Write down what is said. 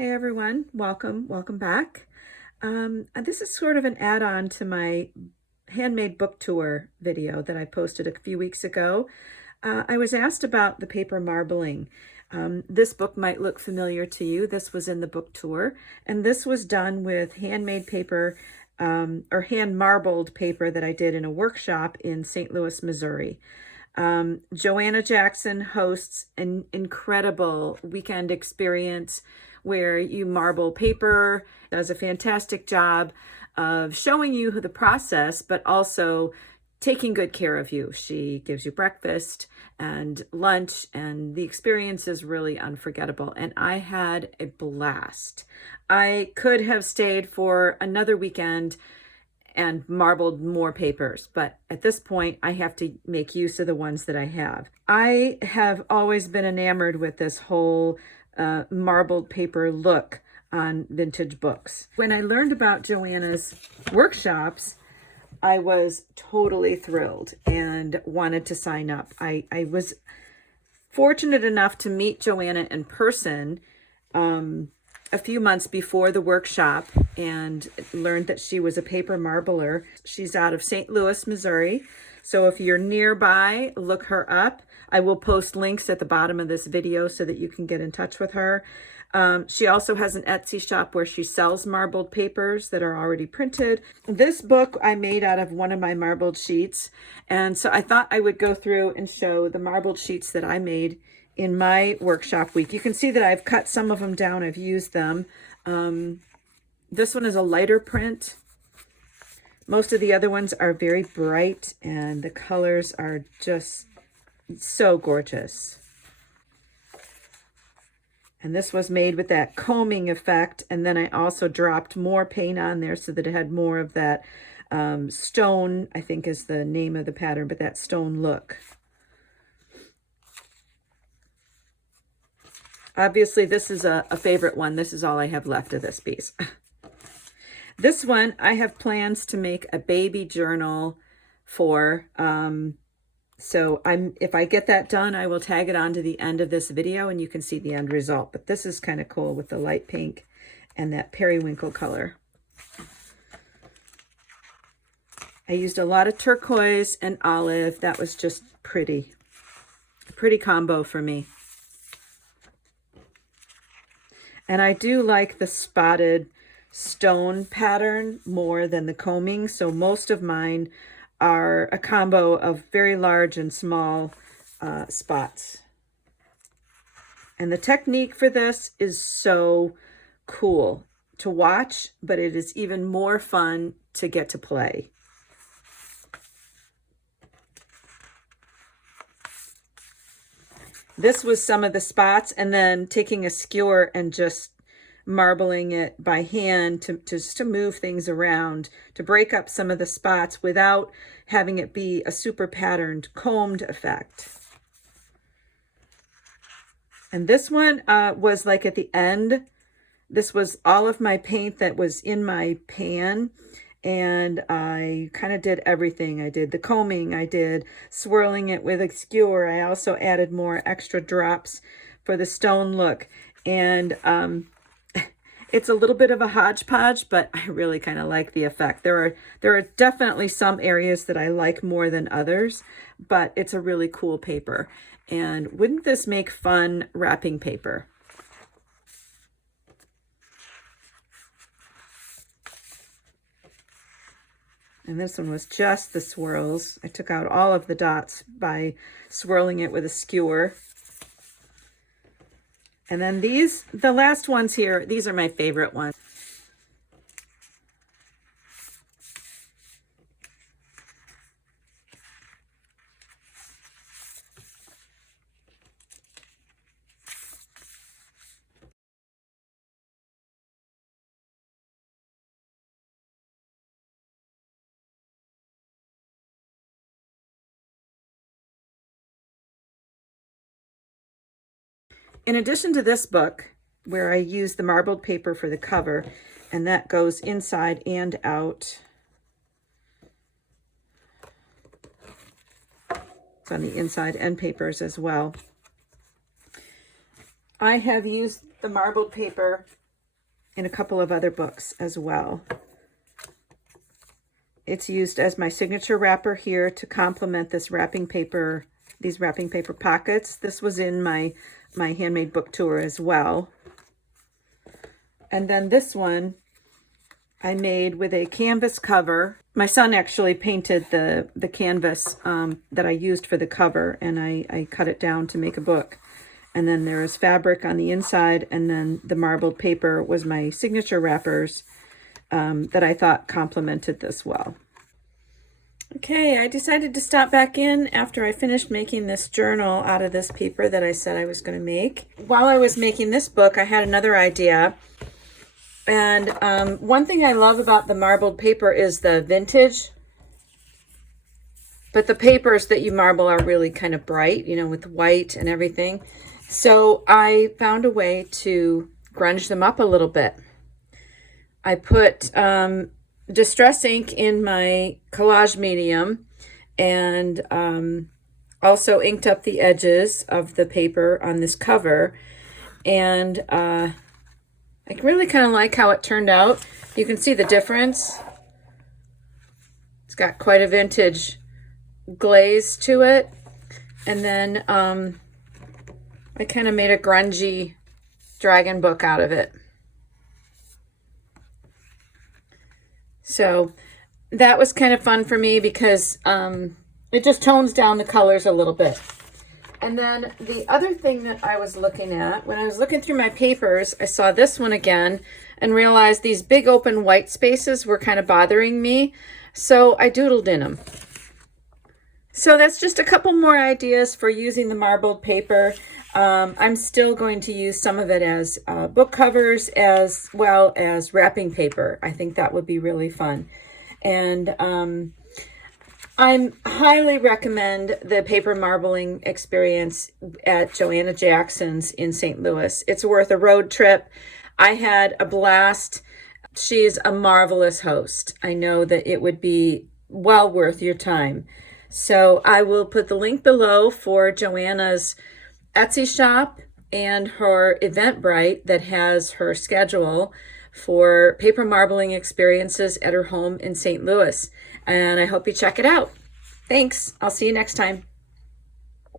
Hey everyone, welcome back. This is sort of an add-on to my handmade book tour video that I posted a few weeks ago. I was asked about the paper marbling. This book might look familiar to you. This was in the book tour, and this was done with handmade paper or hand marbled paper that I did in a workshop in St. Louis, Missouri. JoAnna Jackson hosts an incredible weekend experience where you marble paper, does a fantastic job of showing you the process, but also taking good care of you. She gives you breakfast and lunch, and the experience is really unforgettable. And I had a blast. I could have stayed for another weekend and marbled more papers, but at this point I have to make use of the ones that I have. I have always been enamored with this whole marbled paper look on vintage books. When I learned about JoAnna's workshops, I was totally thrilled and wanted to sign up. I was fortunate enough to meet JoAnna in person a few months before the workshop and learned that she was a paper marbler. She's out of St. Louis, Missouri. So if you're nearby, look her up. I will post links at the bottom of this video so that you can get in touch with her. She also has an Etsy shop where she sells marbled papers that are already printed. This book I made out of one of my marbled sheets. And so I thought I would go through and show the marbled sheets that I made in my workshop week. You can see that I've cut some of them down. I've used them. This one is a lighter print. Most of the other ones are very bright, and the colors are just so gorgeous. And this was made with that combing effect, and then I also dropped more paint on there so that it had more of that stone, I think is the name of the pattern, but that stone look. Obviously, this is a favorite one. This is all I have left of this piece. This one, I have plans to make a baby journal for. So if I get that done, I will tag it on to the end of this video and you can see the end result. But this is kind of cool with the light pink and that periwinkle color. I used a lot of turquoise and olive. That was just pretty. A pretty combo for me. And I do like the spotted stone pattern more than the combing. So most of mine are a combo of very large and small spots. And the technique for this is so cool to watch, but it is even more fun to get to play. This was some of the spots, and then taking a skewer and just marbling it by hand to move things around, to break up some of the spots without having it be a super patterned combed effect. And this one was like at the end. This was all of my paint that was in my pan, and I kind of did everything. I did the combing, I did swirling it with a skewer. I also added more extra drops for the stone look. And it's a little bit of a hodgepodge, but I really kind of like the effect. There are definitely some areas that I like more than others, but it's a really cool paper. And wouldn't this make fun wrapping paper? And this one was just the swirls. I took out all of the dots by swirling it with a skewer. And then the last ones here, these are my favorite ones. In addition to this book, where I use the marbled paper for the cover, and that goes inside and out. It's on the inside and papers as well. I have used the marbled paper in a couple of other books as well. It's used as my signature wrapper here to complement this wrapping paper, these wrapping paper pockets. This was in my handmade book tour as well. And then this one I made with a canvas cover. My son actually painted the canvas that I used for the cover, and I cut it down to make a book. And then there is fabric on the inside, and then the marbled paper was my signature wrappers that I thought complemented this well. Okay, I decided to stop back in after I finished making this journal out of this paper that I said I was going to make. While I was making this book, I had another idea. And one thing I love about the marbled paper is the vintage. But the papers that you marble are really kind of bright, you know, with white and everything. So I found a way to grunge them up a little bit. I put Distress ink in my collage medium, and also inked up the edges of the paper on this cover. And I really kind of like how it turned out. You can see the difference. It's got quite a vintage glaze to it. And then I kind of made a grungy dragon book out of it. So that was kind of fun for me because it just tones down the colors a little bit. And then the other thing that I was looking at, when I was looking through my papers, I saw this one again and realized these big open white spaces were kind of bothering me. So I doodled in them. So that's just a couple more ideas for using the marbled paper. I'm still going to use some of it as book covers as well as wrapping paper. I think that would be really fun. And I highly recommend the paper marbling experience at JoAnna Jackson's in St. Louis. It's worth a road trip. I had a blast. She's a marvelous host. I know that it would be well worth your time. So I will put the link below for JoAnna's Etsy shop and her Eventbrite that has her schedule for paper marbling experiences at her home in St. Louis. And I hope you check it out. Thanks. I'll see you next time.